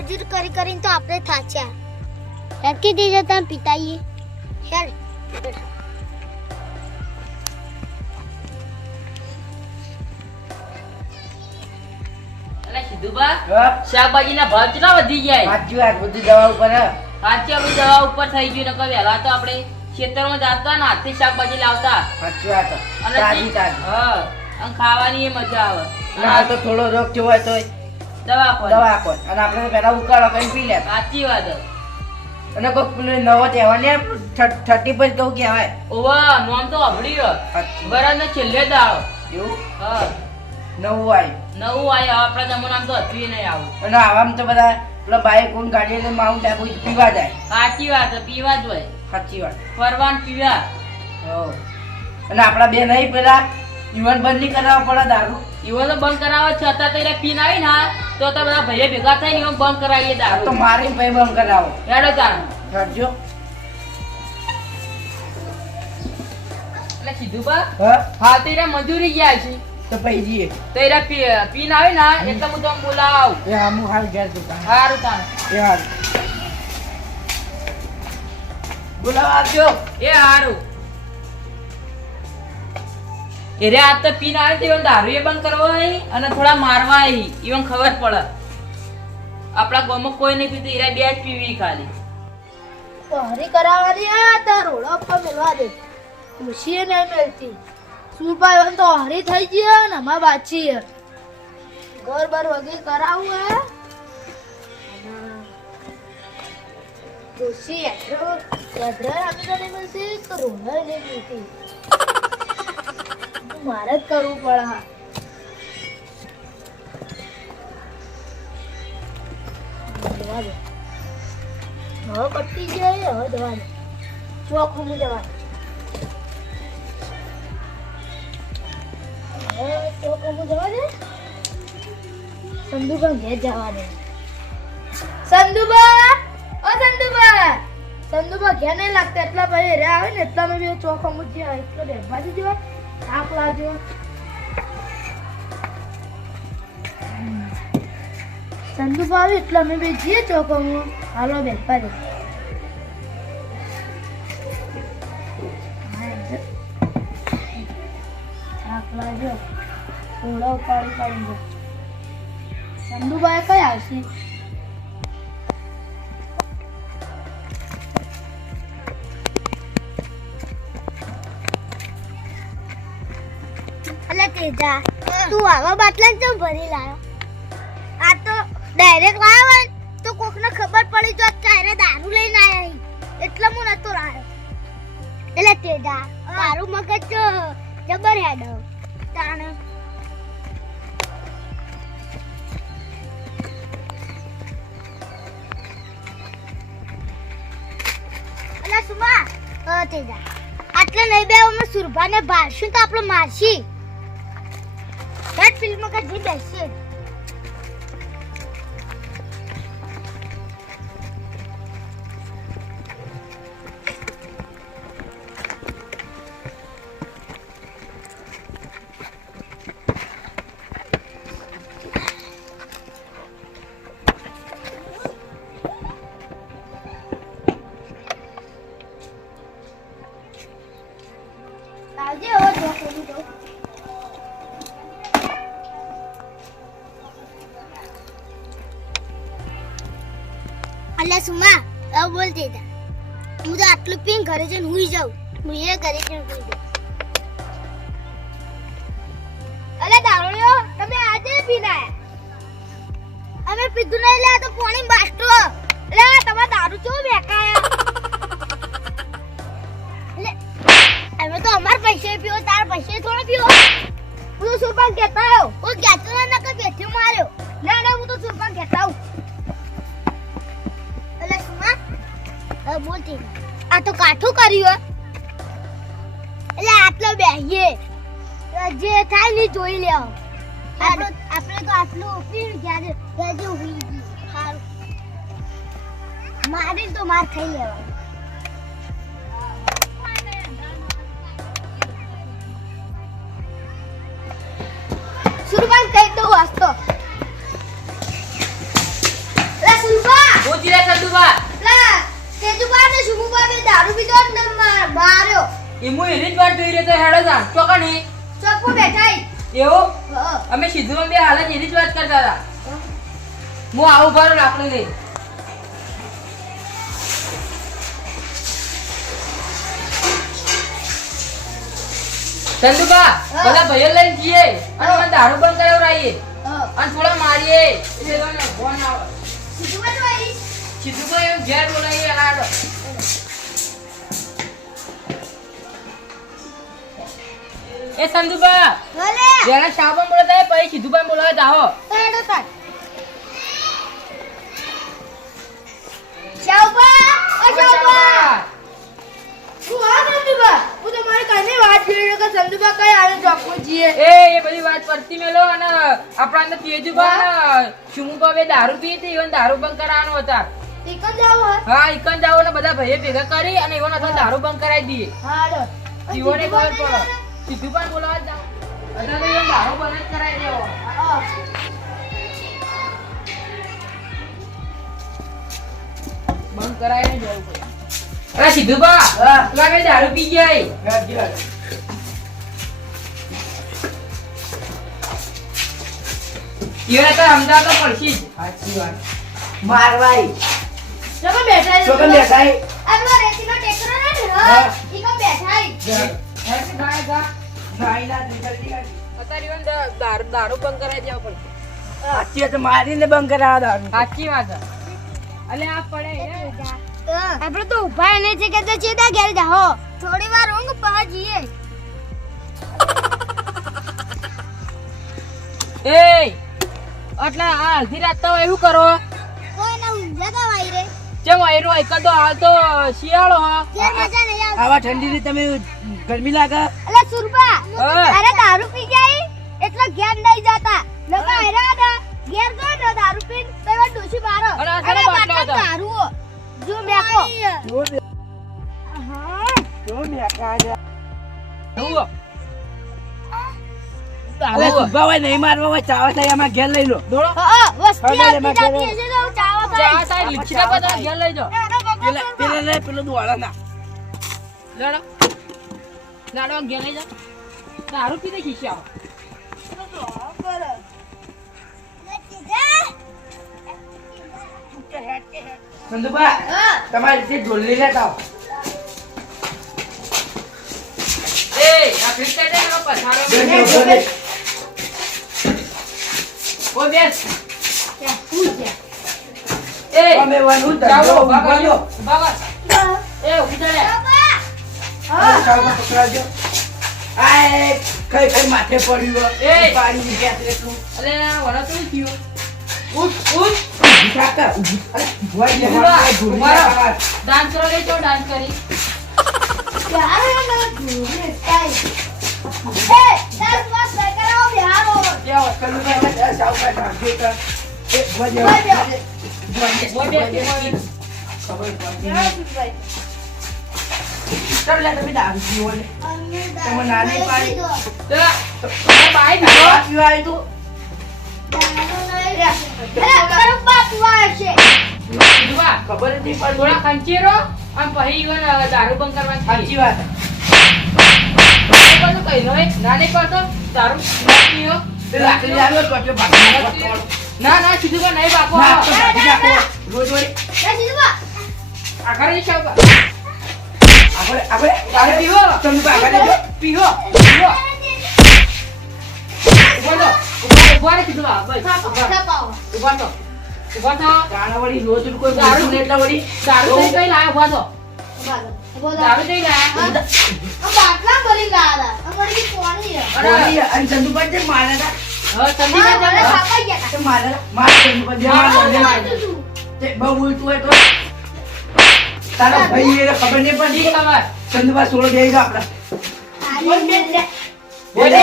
મજૂર કરી કરીને તો આપણે થાચ્યા. હેડકી દે જતા પિતાઈએ હેડ અલા સિદ્ધુબા શાકભાજીના ભાવ કેટલા વધી ગયા? સાચી વાત, બધી દવા ઉપર સાચી બધી દવા ઉપર થઈ ગયું. નકર વહેલા તો આપણે ખેતરમાં જાતા ને હાથથી શાકભાજી લાવતા. સાચી વાત, અને તાજી તાજી. હા, અને ખાવાની એ મજા આવે. ના તો થોડો રોગ થયો હોય તો દવા પર દવા આપો અને આપણે પેલા ઉકાળો કરીને પી લે. સાચી વાત. અને કોઈ પેલો નવો તહેવાર ને 30 પર કહું કહેવાય. ઓવા નોમ તો અભડી રહ્યો. સાચી. બરાબર ને છેલ્લે દાડો. એવું હા, નવું આવ્યું. નવું આયા આપણા જમાનામાં તો હતું નહીં આવું. અને આવામાં તો બધા પેલા બાઈક કોણ ગાડી લઈને માઉન્ટ આબુ પીવા જાય. સાચી વાત, પીવા જ હોય. સાચી વાત. ફરવાન પીવા. હો. અને આપણા બે નહીં પેલા યુવાન બંધ નહીં કરાવવા પડે દારૂ. ઈવો તો બંધ કરાવે છે. અત્યારે તો એને પીને આવી ને તો બધા ભાઈઓ ભેગા થઈને ઈવો બંધ કરાવીએ આ તો દારૂ. મારી ભાઈ બંધ કરાવો. હેડો તાણ. કરજો. એટલે કીધું બા હા હા તો એરા મજૂરી ગયા છે. તો પૈ જઈએ. તો એરા પીને આવે ને એટલે હું તમને બોલાવ. એ અમુક હાલ ઘેર દુકાન. સારું તાણ. એ હાલ બોલાવા આવજો. એ સારું. એરે આજ તો પીને આવે તો ઈવન દારૂ એ બંધ કરવો નહીં અને થોડા મારવા ઈવન ખબર પડે. આપણા ગામમાં કોઈ નહીં પીતું, એરા બે જ પીવી ખાલી. તો હરી કરાવવાની આ તાર રોડા ઉપર મેલવા દે. ખુશી નહીં મળતી. સુરભાઈ તો હરી થઈ ગયા ને અમાર બાચી હે. ઘર બર વગી કરાવું હે. ખુશી એટલો આપી નહીં મળતી તો રોડા નહીં મળતી. મારે જ કરવું પડે. હા જવા દે. હવે પટ્ટી જાય હવે જવા દે. ચોખ્ખું હું જવા દે. હવે ચોખ્ખું હું જવા દે. સંદુબા ઘેર જવા દે. સંદુબા ઓ સંદુબા. સંદુબા ઘેર નહીં લાગતા એટલા ભાઈ રે આવે ને એટલા મેં ચોખ્ખું હું જ્યાં એટલો બેઠવાથી જવા થાક લાગ્યો. સંદુબા આવે એટલા મેં બે જઈએ ચોખ્ખું હું હાલો બેઠવા દે. થાક લાગ્યો. થોડા ઉપાડી પાડી દો. સંદુબા કઈ આવશે? અલે તેજા તું આવા બાટલા કેમ ભરી લાયો? આ તો ડાયરેક્ટ લાવ્યો હોય તો કોકને ખબર પડી તો ત્યારે દારૂ લઈને આયા એટલે હું નતો લાયો. એટલે તેજા મારું મગજ તો જબર હેડ તાણ. અલા સુમા તેજા આટલે નહીં બે અમે સુરભાને ભાળશું તો આપણે મારશી. ફિલ્મ કદી બેસી લાવજે હવે જોખમી તો. અલ્યા સુમા હવે બોલ દેતા. હું તો આટલું પીને ઘરે જઈને હુઈ જાઉં. હું એ ઘરે જઈને હુઈ જાઉં. અલે દારૂડિયો તમે આજે પીને આયા? અમે પીધું નહીં લે તો પાણી બાસ્ટો. લે તમાર દારૂ ચો બેકાયા. લે અમે તો અમાર પૈસે પીઓ તાર પૈસે થોડો પીઓ. હું તો સુરપાન કહેતા આવ્યો. હું કહેતો ના કે બેઠ્યો માર્યો. ના ના હું તો સુરપાન કહેતા આવું. બોલતી આ તો કાઠું કર્યું એટલે આટલો બેહીએ જે થાય ને જોઈ લેવો. આપણે તો આટલું પીને ગયા જે હુઈ ગઈ. સારું મારી તો માર ખાઈ લેવા. સુરબાન કહી દઉં વાસ્તો. ચંદુબા લા તેજુબા ને શુભુબા બે દારૂ પીધો ને માર્યો. એમુ એની જ વાત જોઈ રહ્યો તો હેડો જા ચોકણી ચોક પર બેઠા એવું હા અમે સીધું બે હાલ જ એની જ વાત કરતા હતા. હું આવું ભરો લાકડું લઈ ચંદુબા બધા ભાઈઓ લઈને જઈએ અને મને દારૂ બંધ કરાવરાઈએ હા અને થોડા મારીએ એટલે તમને ફોન આવે શુભુબા તો આવી સીધું તો એમ ઘેર બોલાવીએ હાડો એ ચંદુબા ભલે જેને સાબન બોલાતા હોય પછી સીધું પણ બોલાવે જાઓ તાડો તાડ શાઉબા ઓ શાઉબા હું આ સંદુબા હું તમારે કઈને વાત કરી રહ્યો કે સંદુબા કઈ આને ચોકમાં જીએ એ બધી વાત પરથી મેલો અને આપણા અંદર તેજુબા ને શુમુબા બે દારૂ પી હતી ઈવન દારૂ બંધ કરાવવાનો હતા એક જ જાવ હા ઈકન જાઓ ને બધા ભાઈએ ભેગા કરી અને ઈવન અથવા દારૂ બંધ કરાવી દઈએ હાડો ઈવોને ખબર પડે સીધું પણ બોલાવા જાઓ અથવા તો ઈવન દારૂ બંધ જ કરાવી દેવો બંધ કરાવીને જવું પડે અરે સીધું બા હા. પેલા બે દારૂ પી ગયા ઈવને તો અમદાવાદ તો પડશે જ સાચી વાત મારવાઈ લોકો બેઠા છે ચોકન દેખાય આપણો રેતીનો ટેકરો ને હા. ઈ કો બેઠા છે હેપી બાય ગા નાઈના નીકળી ગયા અત્યારે ઈવન દારૂ બંધ કરાવી દેવો પડશે સાચી વાત મારીને બંધ કરાવવા દારૂ સાચી વાત છે અલે આ પડે આપણે તો ઉભા ને છે કે ચેતા ઘેર જાઓ થોડી વાર ઊંઘ પા જઈએ એ એટલે આ અડધી રાત તો એવું કરો કોઈ ના ઊંઘ્યા કા વાઈ રે ચમ આયરો એક તો હાલ તો શિયાળો હ ઘેર મજા નહીં આવતી આવા ઠંડીની તમે ગરમી લાગે અલે સુરબા હા. અરે દારૂ પી જાય એટલે ઘેર નહીં જાતા લોકો હેરા ના ઘેર જો ને દારૂ પીન તો એવા ડોશી મારો અને આ સારા બાટલો હતો. દારૂ જો મેકો જો મેકા જુઓ અલે સુભા હોય નહીં મારવા હોય ચાવા થાય એમાં ઘેર લઈ લો દોડો હા વસ્તી હવે આવતી એમાં જાતી ઘેર. હશે તો ચાવા ચા થાય સાઈ લીચડા પર તમે ઘેર લઈ જાઓ પેલા લે પેલો દોડા ના લડો લાડો ઘેર લઈ જાઓ દારૂ પીને ખીસ્યા સંદુબા તમારી જે ઢોલી લેતા આવો. એ આ ફિલ્ટર દે એનો પથારો બે ઢોલ લે. ઓ બેસ એ તમે વાનું ચાલો ધંધો ભાગો ઉભાલો. ભાગો એ ઉઠી લે હા, ચાલો પકડાજો. આ કઈ કઈ માથે પડ્યું હોય. એ. પાણી ગયા એટલું અલે વડા તો થયો ઉઠ ઉઠ ઊભી થા કર, ઊભી. અરે, ભોય જે ઉભા, હાથ ઢોલી ઉભા રહો. લેતા આવ. ડાન્સ કરો લે તો ડાન્સ કરી યાર એ મને ધૂને સ્ટાઈલ એ 10 વર્ષ કરાવો બિહારો જાઓ સંદુબા એટલે સાવકાર નાખ્યો કર. એ ભોય જે ભોય જે. ભોય જે. બોલ બેસ કે બોલ ખબર પડતી નહીં. ચાલ લે તમે દારૂ પીવો ને. તમે નાની પાડી. તો બાઈ આ પીવો પીવા આવ્યું તું? દુવા ખબર જ નહીં પડી. થોડા ખંચેરો અને પછી ઈવન દારૂ બંધ કરવાની સાચી વાત. બધું કહી લો નાને પડતો દારૂ ન પીવો તે લાકડી લાવ્યો તો એટલે ભાગી નાખો. ના ના સીધું પણ નહીં બાપો ના, તો ભાગી નાખો. રોજ વળી. આખરે શાવ આપણે દારૂ પીવો સંદુબા આગળ લેજો. પીવો પીવો ઉભો ઉભો રે કીધું બસ ઉભો તો જાણે વળી રોજ કોઈ દારૂ બોલતું ને એટલે વળી દારૂ થઈ કઈ લાયા ઉભો તો દારૂ થઈ લાયા વળી અને સંદુબા જે મારે હતા, હવે સંદીપ તે મારે મારે સંદુબા જે મારે તે બહુ બોલતું હોય તો તારા ભાઈ એને ખબર નહીં પડી. ખબર સંદુબા સોળો જઈ ગયો આપડે. બોલે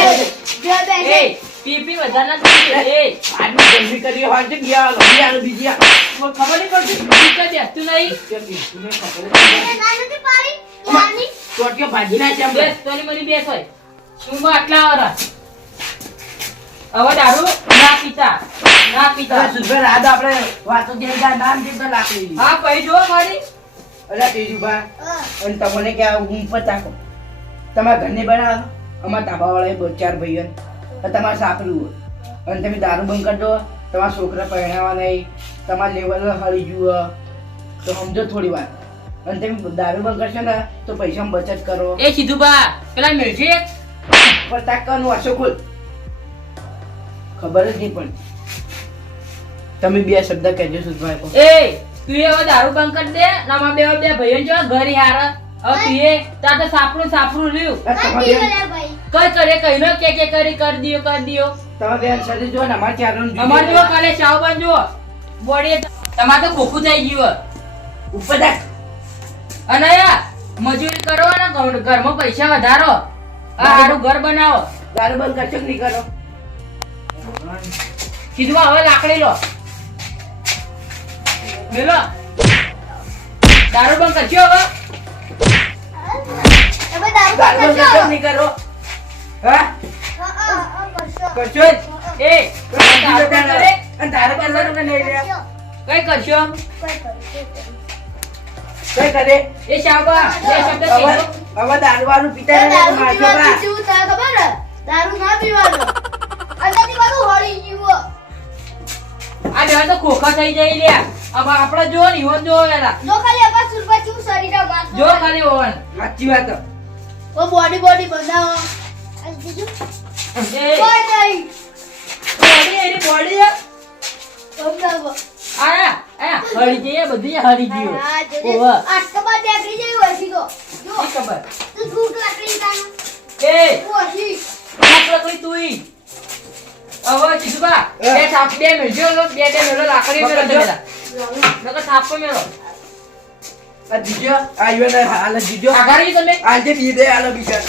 એ પીપી વધારના થઈ એ આજની જલ્દી કરી હોય છે ગયા લગી આલો બીજી આ. કોઈ ખબર નહીં પડતી બીજું કઈ બેસતું નહીં કેમ બીજું નહીં ખબર જ. ચોટીઓ ભાજી ના છે આમ. બેસ તોની મની બેસ હોય શું આટલા વરસ હવે દારૂ ના પીતા ના પીતા. અરે સુધર આજ આપણે વાતો જે નામ કેમ તો લાકડી હા ભાઈ જો મારી અરે તેજુભા હા. અને તમને કે આ હું પતાકો તમારા ઘરને બનાવો અમારા તાબાવાળા બે ચાર ભાઈઓ તમારે સાપરું હોય અને તમે દારૂ બંધ કરજો તમારા છોકરા પહેણાવા નહીં તમારા લેવલ હળી જુઓ તો સમજો થોડી વાર અને તમે દારૂ બંધ કરશો ને તો પૈસામાં બચત કરો એ સીધું બા પેલા મેળજે પતાકાનું વાસો ખોલ ખબર જ નહીં પડી તમે બે શબ્દ કહેજો સુધભાઈ કો એ તું એ હવે દારૂ બંધ કરી દે નામાં બે ભાઈઓ જો ઘરે હાર હવે તું એ તાર તો સાપરું રહ્યું આ આ તમારે ટીવી લે ભાઈ. કઈ કરે કઈ નો કે કરી દિયો તમારે બેન શરીર જો ને અમારે ચારનું અમાર જો કાલે ચાવ બન જો બોડી તમાર તો ખોખું થઈ ગયું ઉપર રાખ. અને યાર મજૂરી કરો અને ઘરમાં પૈસા વધારો આ હારું ઘર બનાવો દારૂ બંધ કરશો કે નહીં કરો કીધું હવે લાકડી લો મેલો દારૂ બંધ કરજો હવે તમે દારૂ દારૂ બંધ કરશો? કરશો કે નહીં કરો હા કરશો. કરશો જ. એ દારૂ બંધ કરે અને તારે કરવાનું કે નહીં લે? કઈ કરશો કઈ કરે એ શાબા બે શબ્દ હવે કીધો હવે દારૂ વાળું પીતા તો નહીં દારૂ તો મારશો પીવાથી બા. શું થાય ખબર હે? દારૂ ના પીવાનો અંદરથી બધું હળી ગયું. આ બે તો ખોખા થઈ જાય લ્યા હવે આપણે જો ને ઈવન જો એલા જો ખાલી અગર સુરપા ચૂ શરીર મારતો જો ખાલી હોવન સાચી વાત હે. ઓ બોડી બનાવો આ બીજું એ કોઈ નહીં એની બોડી સમજાવો આયા હળી જઈએ બધી હળી ગયો હા જોજે ઓવા આટકમાં દેખરી જઈ હોય સીધો જો ઈ ખબર તું ધૂપ લાકડી તાનો એ તું હસી લાકડી તુંઈ હવે કીધું બે થાપ બે મેળજો બે મેળો લાકડી મેળો તમે નકર થાપો મેળો આ જીજો આ ઈવન હાલ જીજો આઘારી તમે આજે દીદે આલો બીજા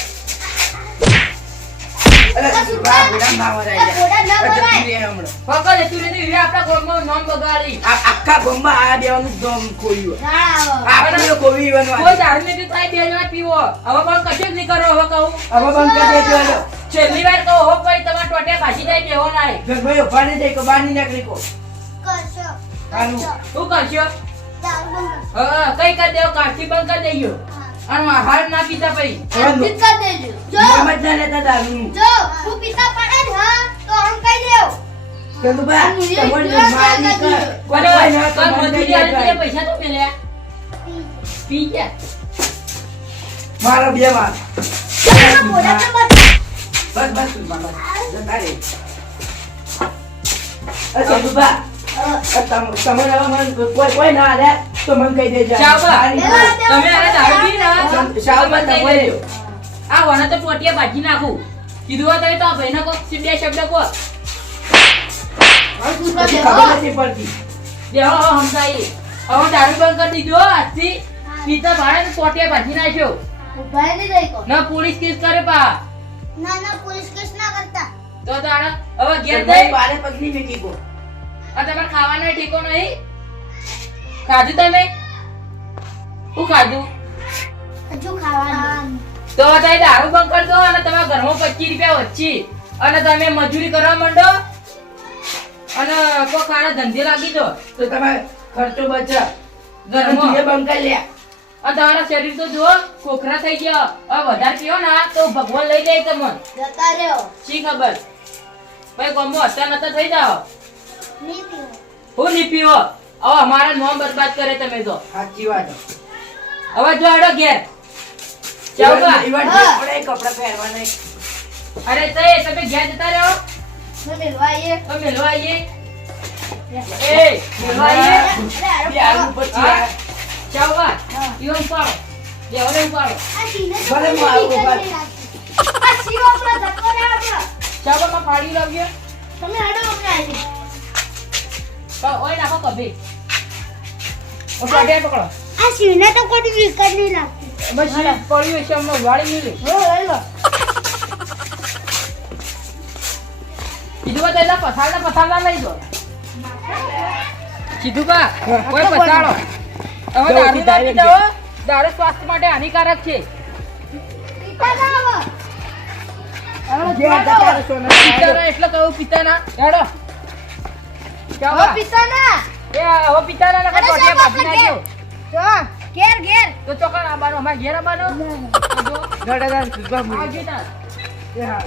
અરે બા બુડા ના વરાય આ ઘોડા ના વરાય. પકડ તું રે ઈ આપડા ગોળમાં નામ બગાડી આખા ગોમમાં આ દેવાનું દમ ખોયું ના આપણે કોઈ ઈવન કોઈ દારૂ ને પીતા બે જણા પીવો હવે પણ કશું જ નહીં કરો હવે કહું હવે બંધ કરી દેજો હાલો છેલ્લી વાર કહો હો ભાઈ તમારા ટોટે ભાજી જાય કેવો ના ભાઈ ઉભાને જાય કે બહાર ની નીકળી કો કરશો આનું શું કરશો દારૂ બંધ હા કઈ કરી દેવો કાઠી બંધ કરી દઈયો અને આહાર ના પીતા પછી કર કર દેજો જો મત ના લેતા દારૂ જો તું પીતા પડે ને હા તો હું કહી દેવ ચલો બા તમને મારી કર કોઈ અને ના તો કઈ મને મજૂરી આલી તે જાય પૈસા તો મેલ્યા પી ગયા મારો બે વાર ઘોડા તો બસ બસ બસ મામા જતા રે અચ્છા બા તમારે હવે કોઈ ના આલે તો મને કહી દેજો શાબાશ. મારી તમે આને દારૂ પી ના શાબાશ, તમે તમે દેજો. આ વના તો ટોટિયા ભાજી નાખું કીધું હોત તો આ ભાઈને કહો બે શબ્દ કહો પછી ખબર નથી પડતી દેહો હવે સમજાય હવે દારૂ બંધ કરી દીધો આજથી પીતા ભાડે તો ટોટિયા ભાજી નાખ્યો ભાઈ ને જઈ કો ના પોલીસ કેસ કરે પા ના પોલીસ કેસ ના કરતા તો તાણે હવે ઘેર ભાઈ જઈ બારે પગની મેકી કો આ તમારે ખાવાનો ઠીકો નહીં ખાધું તમે શું ખાધું હજુ ખાવાનું તો તમે દારૂ બંધ કરી દો અને તમારા ઘરમાં 25 રૂપિયા વચ્ચી અને તમે મજૂરી કરવા માંડો અને કોઈ ખાના ધંધે લાગી દો તો તમારે ખર્ચો બચે ઘરમાં ઘરમાં બંધ કરી લે અને તમારા શરીર તો જુઓ ખોખરા થઈ ગયા હવે વધારે પીઓ ને તો ભગવાન લઈ જાય તમને જતા રહ્યો શી ખબર ભાઈ ગમો હતા નતા થઈ જાઓ નહીં પીવો હું નહીં પીવો હવે અમારા નોમ બરબાદ કરે તમે તો સાચી વાત હવે જો આડો ઘેર ચાવકા ઈવન હા. આપણે કપડા પહેરવા નહીં અરે તે તમે ઘેર જતા રહો મેં મેલવા આવીએ તો મેલવા આવીએ એ મેલવા આવીએ બે આલુ પછી આ. ચાવકા હા. ઈવન પાડો દેવને ઉપાડો આ સીને તો ભલે કોઈ હું આવું નીકળ બાદ. નહીં રાખતી. આ શિવ આપણો ધક્કો ને આપણો. ચાવકા માં પાડી લાવ્યો તમે હેડો અમને આવી. તો ઓય નાખો કભી ઓ પાડે પકડો આ શિવને તો કોઈ નીકળ નહીં રાખતી. બસ પડ્યું છે અમને વાળી મિલી હો લઈ લો. કીધું કે તેલા પથાળના લઈ દો કીધું કા કોઈ પછાડો હવે દારૂ ના પીતા હો. દારૂ સ્વાસ્થ્ય માટે હાનિકારક છે પીતા ના આવો. જે આ જતા રહો સોના. પીતા ના એટલે કહું પીતા ના હેડો ચાલો. હવે પીતા ના એ હવે પિતાના નકર અરે ટોટિયા સાહેબ, બાંધી નાખ્યો. જો ઘેર ઘેર તો ચોકન આવવાનું, અમારે ઘેર આવવાનું. ગડાદાર સુધા આવજો તાર. એ હા